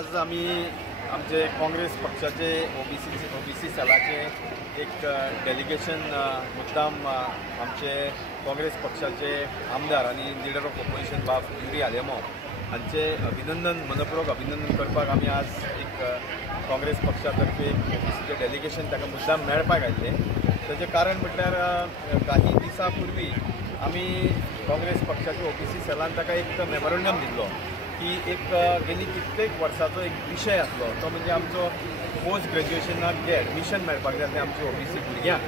आज आम्ही आमचे काँग्रेस पक्षाचे ओबीसी सेलाचे एक डेलिगेशन मुद्दाम आमचे काँग्रेस पक्षाचे आमदार आणि लीडर ऑफ ऑपोजिशन बाब युरी आलेमो हांचे अभिनंदन मनपूर्वक अभिनंदन करपाक आमी आज एक काँग्रेस पक्षातर्फे ओबीसीचे डेलिगेशन ताका मुद्दाम मेळपाक आयिल्ले। ताचें कारण म्हटल्यार काही दिसा पूर्वी आमी काँग्रेस पक्षाच्या ओबीसी सेलान ताका एक मेमोरंडम दिल्लो की एक गेली कित्येक वर्साचो एक विशय आसलो तो म्हणजे आमचो पोस्ट ग्रॅज्युएशनाक जे एडमिशन मेळपाक जाय तें आमच्या ओबीसी भुरग्यांक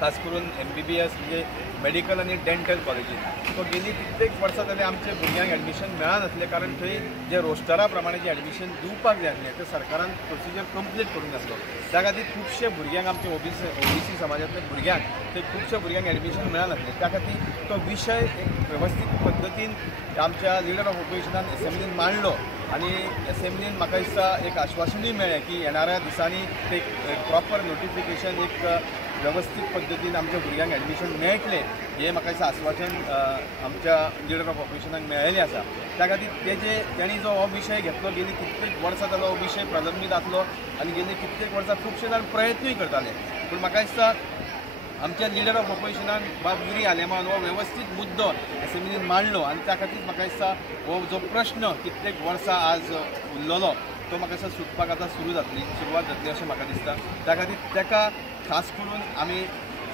खास करून MBBS म्हणजे मेडिकल आनी डेंटल कॉलेजीन तो गेली कित्येक वर्सां जाली आमच्या भुरग्यांक एडमिशन मेळनासलें कारण थंय जे रोस्टरा प्रमाणे जे एडमिशन दिवपाक जाय आसलें तें सरकारान प्रोसिजर कंप्लीट करूंक नासलो। त्या खातीर खुबशे भुरग्यांक आमच्या ओबीसी समाजांतल्या भुरग्यांक थंय खुबशे भुरग्यांक एडमिशन मेळनासलें। त्या खातीर तो विशय एक वेवस्थीत पद्दतीन आमच्या लीडर ऑफ ऑपोजिशनान एसेंब्लीन मांडलो आनी एसेंब्लीन म्हाका दिसता एक आश्वासनूय मेळ्ळें की येणाऱ्या दिसांनी ते प्रॉपर नोटिफिकेशन एक व्यवस्थित पद्दतीन आमच्या भुरग्यांक एडमिशन मेळटलें हें म्हाका दिसता आश्वासन आमच्या लीडर ऑफ ऑपोजिशनाक मेळिल्लें आसा। त्या खातीर तेणी जो हो विशय घेतलो गेली कित्येक वर्सां जालो हो विशय प्रलंबीत आसलो आनी गेली कित्येक वर्सां खुबशे जाण प्रयत्नूय करताले पूण म्हाका दिसता आमच्या लीडर ऑफ ऑपोजिशनान बाब युरी आलेमान हो वेवस्थीत मुद्दो एसेंब्लीन मांडलो आनी त्या खातीर म्हाका दिसता हो जो प्रश्न कित्येक वर्सां आज उरलेलो तो म्हाका दिसता सुटपाक आतां सुरवात जातली अशें म्हाका दिसता। त्या खातीर ताका खास करून आमी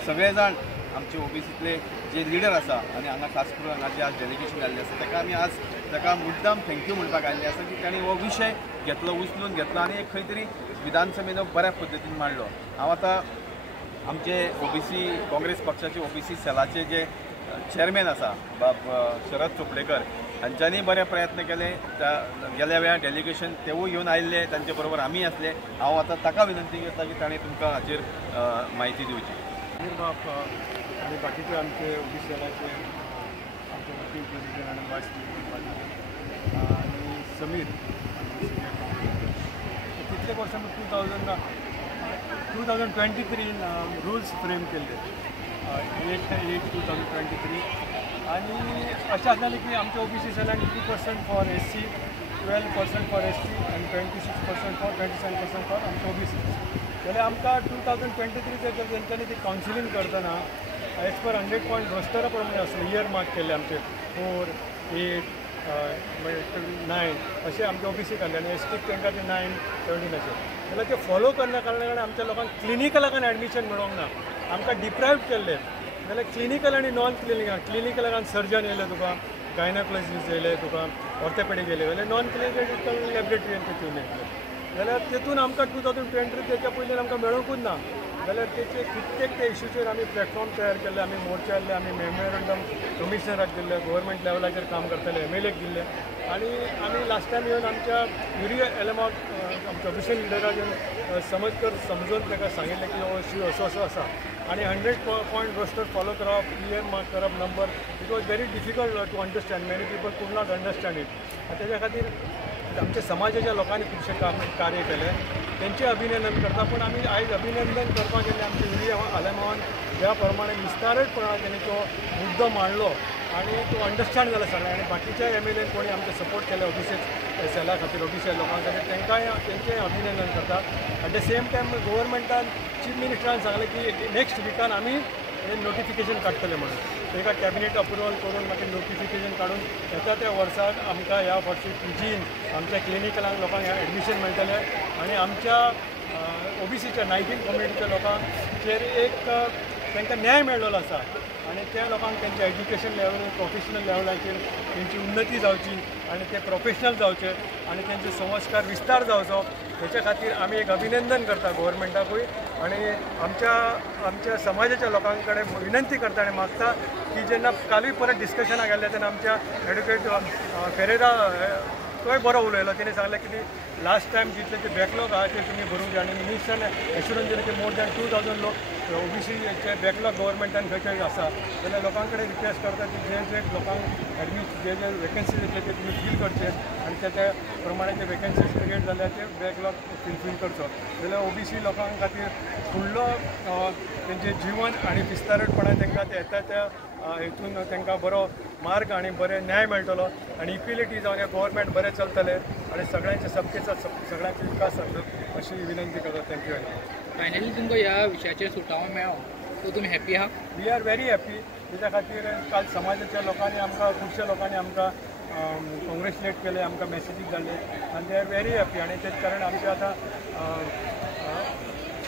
सगळे जाण आमचे ओबीसीतले जे लिडर आसा आनी हांगा खास करून हांगा जे आज डेलिगेशन जाल्लें आसा ताका आमी आज ताका मुद्दाम थँक्यू म्हणपाक आयिल्ले आसा की ताणें हो विशय घेतलो उचलून घेतलो आनी खंय तरी विधानसभेन बऱ्या पद्दतीन मांडलो। हांव आतां आमचे ओबीसी काँग्रेस पक्षाचे ओबीसी सेलाचे जे चेअरमॅन आसा बाब शरद चोपडेकर हांच्यांनी बरे प्रयत्न केले। गेल्या वेळार डेलिगेशन तेवूय घेवन आयिल्ले तांचे बरोबर आमी आसले। हांव आतां ताका विनंती करता की ताणें तुमकां हाचेर म्हायती दिवची। बाप आनी बाकीचे आमचे ओबीसी सेलाचे आमचे वर्कींग प्रेसिडेंट आनी वायस प्रेसिडेंट आनी समीर कितलेक वर्सां 2023 रुल्स फ्रेम केल्ले 8/8/2023 आनी अशें आसलें की आमच्या ओबीसी सेलान 3% फॉर SC, 12% फॉर ST आनी 26% फॉर 27% फॉर आमच्या ओबीसी। जाल्यार आमकां 2023 तेंच्यांनी ती कावन्सिलींग करतना एज पर 100 पॉयंट रोस्टरा प्रमाणे आसले इयर मार्क केल्ले आमचे 4, 8, 9 अशें आमच्या ओबीसी काडले आनी STक तेंकां ते 9, 17 अशें। जाल्यार ते फॉलो करना कारणान आमच्या लोकांक क्लिनिकलान एडमिशन मेळोंक ना आमकां डिप्रायव्ड केल्ले। जाल्यार क्लिनिकल आनी नॉन क्लिनिकलान सर्जन येयले तुका गायनोकोलॉजिस्ट येयले तुका ऑर्थोपेडीक येयले जाल्यार नॉन क्लिनिकल लॅबोरेटरीन ते घेवन येतले जाल्यार तेतून आमकां 2023 तेच्या पयलीं आमकां मेळोंकूच ना। जाल्यार तेचे कित्येक ते इश्यूचेर आमी प्लॅटफॉर्म तयार केल्ले आमी मोर्चे हाडले आमी मेमोरंडम कमिशनराक दिल्ले गव्हर्मेंट लेवलाचेर काम करताले MLAक दिल्ले आनी आमी लास्ट टायम येवन आमच्या युरी एलेमाक आमच्या ओबीसी लिडराक येवन समजून ताका सांगिल्लें की हो इश्यू असो आसा आनी 100 पॉयंट रोस्टर फॉलो करप इयर मार्क करप number it was very difficult to understand many people could not understand it. तेच्या खातीर आमच्या समाजाच्या लोकांनी खुबशे कार्य केले तेंचे अभिनंदन करता पूण आमी आयज अभिनंदन करपाक गेले आमचे युरी आलेमान ज्या प्रमाणे विस्तारीतपणान तेणी तो मुद्दो मांडलो आनी तो अंडरस्टँड जाला सगळ्यांक आनी बाकीच्या MLA कोणी आमचे सपोर्ट केले ओबीसी सेला खातीर ओबीसी लोकां खातीर तेंचें अभिनंदन करता। एट द सेम टायम गव्हर्मेंटान चीफ मिनिस्टरान सांगलें की नेक्स्ट विकान आमी हें नोटिफिकेशन काडटले म्हणून तेका कॅबिनेट अप्रुवल करून मागीर नोटिफिकेशन काडून येता त्या वर्साक आमकां ह्या वर्षी PGन आमच्या क्लिनिकलांक लोकांक एडमिशन मेळटलें आनी आमच्या ओबीसीच्या 19 कम्युनिटीच्या लोकांचेर एक तांकां न्याय मेळ्ळो आसा आनी त्या लोकांक तेंचे एज्युकेशन लेवल प्रोफेशनल लेवलाचेर तेंची उन्नती जावची आनी ते प्रोफेशनल जावचे आनी तेंचे संस्कार विस्तार जावचो हेच्या खातीर आमी एक अभिनंदन करता गव्हर्मेंटाकूय आनी आमच्या समाजाच्या लोकां कडेन विनंती करता आनी मागता की जेन्ना कालूय परत डिस्कशनाक गेल्ले तेन्ना आमच्या एडवोकेट फेरेरा तोय बरो उलयलो तेणी सांगलें की लास्ट टायम जितले ते बॅकलॉग आहा ते तुमी भरूंक जाय आनी मिनिस्टरान एश्युरन्स दिलें की मोर दॅन 2000 लोक ओबीसीचे बॅकलॉग गव्हर्मेंटान खंयचे आसा जाल्यार लोकां कडेन रिक्वेस्ट करता की जे लोकांक जे वेकन्सीज येतले ते तुमी फील करचे आनी त्या प्रमाणे ते वेकन्सीज क्रिएट जाल्यार ते बॅकलॉग फील करचो जाल्यार ओबीसी लोकां खातीर फुडलो तेंचें जीवन आनी विस्तारीतपणान तांकां येता त्या हितून तांकां बरो मार्ग आनी बरें न्याय मेळटलो आनी इक्विलिटी जावन हे गव्हर्मेंट बरें चलतले आनी सगळ्यांचे सबकेचा सगळ्यांचे विकास जातलो अशी विनंती करता. Thank you very much. फायनली तुमकां ह्या विशयाचेर सुटावो मेळ्ळो सो तुमी हॅपी आहा? We are very happy. तेच्या खातीर काल समाजाच्या लोकांनी आमकां खुबश्या लोकांनी आमकां कॉंग्रेच्युलेट केले, आमकां मेसेजीस धाडले आनी दे आर व्हेरी हॅपी. आनी तेच कारण आमचे आतां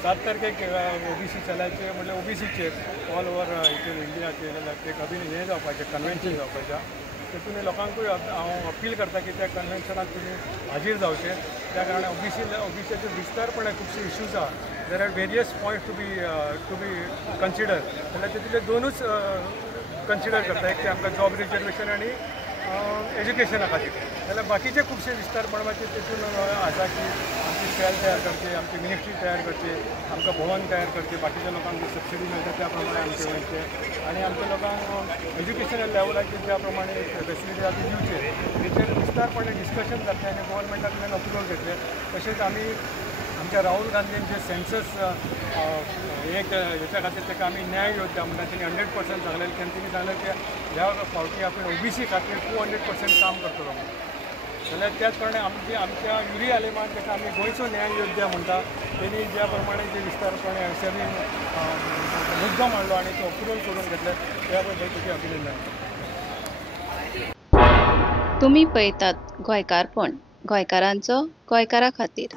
7 तारखेक ओबीसी सेलाचे म्हणल्यार ओबीसीचे ऑल ओवर इंडियाचे जाल्यार एक हें जावपाचें कन्वेन्शन जावपाचें. तेतून लोकांकूय हांव अपील करता की त्या कन्वेन्शनाक तुमी हाजीर जावचे. त्या कारण ओबीसीचे विस्तारपणे खुबशे इश्यूज आहा. There are various points to be consider जाल्यार तितूंतले दोनूच कन्सिडर करता. एक ते आमकां जॉब रिजर्वेशन आनी एज्युकेशना खातीर जाल्यार बाकीचे खुबशे विस्तार बनवाचे तेतून आसा की आमची सेल तयार करचे, आमची मिनिस्ट्री तयार करचे, आमकां भवन तयार करचे, बाकीच्या लोकांक सबसिडी मेळटा त्या प्रमाणे आमचे वयचे आनी आमच्या लोकांक एज्युकेशनल लेवलाचेर ज्या प्रमाणे फेसिलिटी आसा ती दिवचे तेचेर विस्तारपणे डिस्कशन जातलें आनी गोवोरमेंटा कडल्यान अप्रुवल घेतले. तशेंच आमी आमच्या राहुल गांधींचे सेन्सस हेच्या खातीर ताका आमी न्याय योद्धा म्हणटा तेणी 100% सांगलेलें की तेणी सांगलें की ह्या फावटी आपण ओबीसी खातीर 200% काम करतलो म्हणून. जाल्यार त्याच प्रमाणे आमच्या युरी आलेमान ताका आमी गोंयचो न्याय योद्धा म्हणटा. तेणी ज्या प्रमाणे जे विस्तारपणे हरसरी मुद्दो मांडलो आनी तो अप्रुवल करून घेतले त्या बद्दल तुजें अभिनंदन. तुम्ही पळयतात गोंयकारपण, गोंयकारांचो गोंयकारा खातीर.